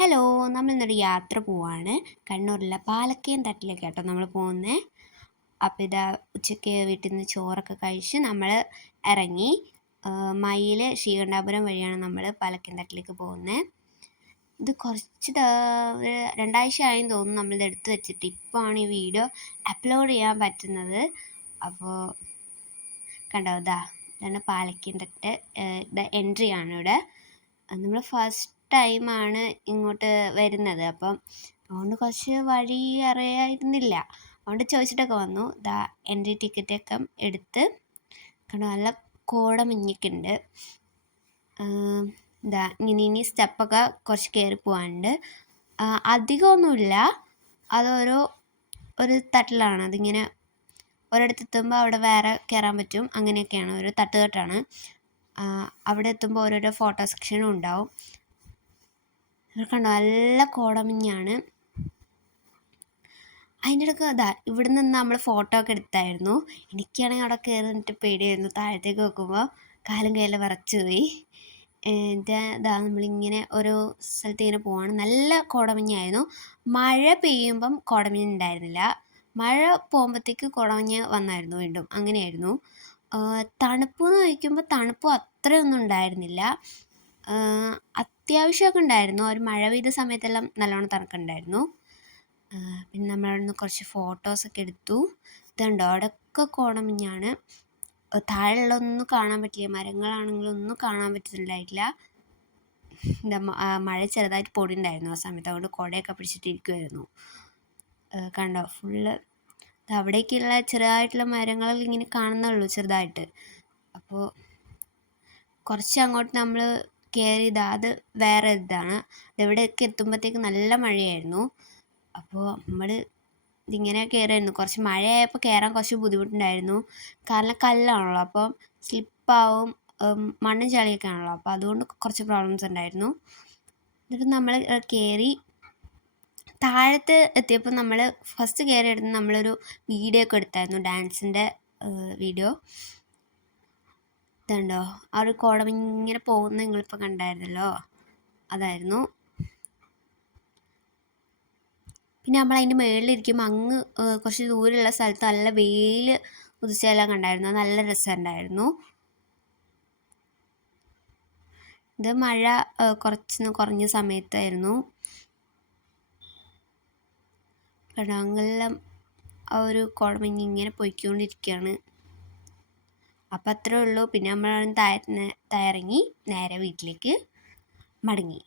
Hello, നമ്മളിന്നൊരു യാത്ര പോവാണ്. കണ്ണൂരിലെ പാലക്കയം തട്ടിലേക്ക് കേട്ടോ നമ്മൾ പോകുന്നത്. അപ്പോൾ ഇതാ ഉച്ചയ്ക്ക് വീട്ടിൽ നിന്ന് ചോറൊക്കെ കഴിച്ച് നമ്മൾ ഇറങ്ങി. മയിൽ ശ്രീകണ്ഠാപുരം വഴിയാണ് നമ്മൾ പാലക്കയം തട്ടിലേക്ക് പോകുന്നത്. ഇത് കുറച്ച് ഒരു രണ്ടാഴ്ച ആയെന്ന് തോന്നുന്നു നമ്മളിത് എടുത്ത് വെച്ചിട്ട്. ഇപ്പോൾ ആണ് ഈ വീഡിയോ അപ്ലോഡ് ചെയ്യാൻ പറ്റുന്നത്. അപ്പോൾ കണ്ടോ, ഇതാണ് പാലക്കയം തട്ട്. ഇത് എൻട്രി ആണ് ഇവിടെ. നമ്മൾ ഫസ്റ്റ് ടൈമാണ് ഇങ്ങോട്ട് വരുന്നത്. അപ്പം അതുകൊണ്ട് കുറച്ച് വഴി അറിയായിരുന്നില്ല. അതുകൊണ്ട് ചോദിച്ചിട്ടൊക്കെ വന്നു. എൻട്രി ടിക്കറ്റൊക്കെ എടുത്ത് കണ്ടോ, നല്ല കോടമഞ്ഞൊക്കെ ഉണ്ട്. ഇനി സ്റ്റെപ്പൊക്കെ കുറച്ച് കയറി പോകാനുണ്ട്. അധികമൊന്നുമില്ല, ഒരു തട്ടിലാണ്. അതിങ്ങനെ ഒരിടത്ത് എത്തുമ്പോൾ അവിടെ വേറെ കയറാൻ പറ്റും. അങ്ങനെയൊക്കെയാണ്, ഒരു തട്ടുതട്ടാണ്. അവിടെ എത്തുമ്പോൾ ഓരോരോ ഫോട്ടോ സെക്ഷനും ഉണ്ടാവും. കണ്ടോ, നല്ല കോടമഞ്ഞാണ്. അതിൻ്റെ ഇടയ്ക്ക് ഇവിടെ നിന്ന് നമ്മൾ ഫോട്ടോ ഒക്കെ എടുത്തായിരുന്നു. എനിക്കാണെങ്കിൽ അവിടെ കയറി നിന്നിട്ട് പേടിയായിരുന്നു. താഴത്തേക്ക് നോക്കുമ്പോൾ കാലും കയ്യെല്ലാം വിറച്ചു പോയി. നമ്മളിങ്ങനെ ഓരോ സ്ഥലത്ത് ഇങ്ങനെ പോവാണ്. നല്ല കോടമഞ്ഞായിരുന്നു. മഴ പെയ്യുമ്പം കോടമഞ്ഞ് ഉണ്ടായിരുന്നില്ല. മഴ പോകുമ്പോഴത്തേക്ക് കോടമഞ്ഞ് വന്നായിരുന്നു വീണ്ടും. അങ്ങനെയായിരുന്നു. തണുപ്പ് എന്ന് ചോദിക്കുമ്പോൾ തണുപ്പും അത്രയൊന്നും ഉണ്ടായിരുന്നില്ല. അത്യാവശ്യമൊക്കെ ഉണ്ടായിരുന്നു. ഒരു മഴ പെയ്ത സമയത്തെല്ലാം നല്ലോണം തണുക്കുണ്ടായിരുന്നു. പിന്നെ നമ്മളവിടെ നിന്ന് കുറച്ച് ഫോട്ടോസൊക്കെ എടുത്തു. ഇതുണ്ടോ, അവിടെയൊക്കെ കോടമഞ്ഞാണ്. താഴെയുള്ളതൊന്നും കാണാൻ പറ്റില്ല. മരങ്ങളാണെങ്കിലും ഒന്നും കാണാൻ പറ്റുന്നുണ്ടായിട്ടില്ല. മഴ ചെറുതായിട്ട് പൊടിയുണ്ടായിരുന്നു ആ സമയത്ത്. അതുകൊണ്ട് കുടയൊക്കെ പിടിച്ചിട്ടിരിക്കുമായിരുന്നു. കണ്ടോ, ഫുള്ള് അവിടേക്കുള്ള ചെറുതായിട്ടുള്ള മരങ്ങളെല്ലാം ഇങ്ങനെ കാണുന്നുള്ളൂ ചെറുതായിട്ട്. അപ്പോൾ കുറച്ച് അങ്ങോട്ട് നമ്മൾ കയറി. അത് വേറെ ഇതാണ്. ഇവിടെയൊക്കെ എത്തുമ്പോഴത്തേക്ക് നല്ല മഴയായിരുന്നു. അപ്പോൾ നമ്മൾ ഇതിങ്ങനെ കയറായിരുന്നു. കുറച്ച് മഴയായപ്പോൾ കയറാൻ കുറച്ച് ബുദ്ധിമുട്ടുണ്ടായിരുന്നു. കാരണം കല്ലാണല്ലോ, അപ്പം സ്ലിപ്പാവും. മണ്ണും ചളിയൊക്കെ ആണല്ലോ, അപ്പോൾ അതുകൊണ്ട് കുറച്ച് പ്രോബ്ലംസ് ഉണ്ടായിരുന്നു. എന്നിട്ട് നമ്മൾ കയറി താഴത്ത് എത്തിയപ്പോൾ നമ്മൾ ഫസ്റ്റ് കയറി എടുത്ത് നമ്മളൊരു വീഡിയോ ഒക്കെ എടുത്തായിരുന്നു, ഡാൻസിൻ്റെ വീഡിയോ. ഇതുണ്ടോ, ആ ഒരു കോടമഞ്ഞിങ്ങനെ പോകുന്നത് നിങ്ങളിപ്പോൾ കണ്ടായിരുന്നല്ലോ, അതായിരുന്നു. പിന്നെ നമ്മൾ അതിൻ്റെ മുകളിലിരിക്കുമ്പോൾ അങ്ങ് കുറച്ച് ദൂരെയുള്ള സ്ഥലത്ത് നല്ല വെയിൽ ഉദിച്ചെല്ലാം കണ്ടായിരുന്നു. നല്ല രസമുണ്ടായിരുന്നു. ഇത് മഴ കുറഞ്ഞ സമയത്തായിരുന്നു. കടാങ്ങളെല്ലാം ആ ഒരു കോടമഞ്ഞ് ഇങ്ങനെ പൊയ്ക്കൊണ്ടിരിക്കുകയാണ്. അപ്പം അത്രേ ഉള്ളൂ. പിന്നെ നമ്മൾ താഴെ ഇറങ്ങി നേരെ വീട്ടിലേക്ക് മടങ്ങി.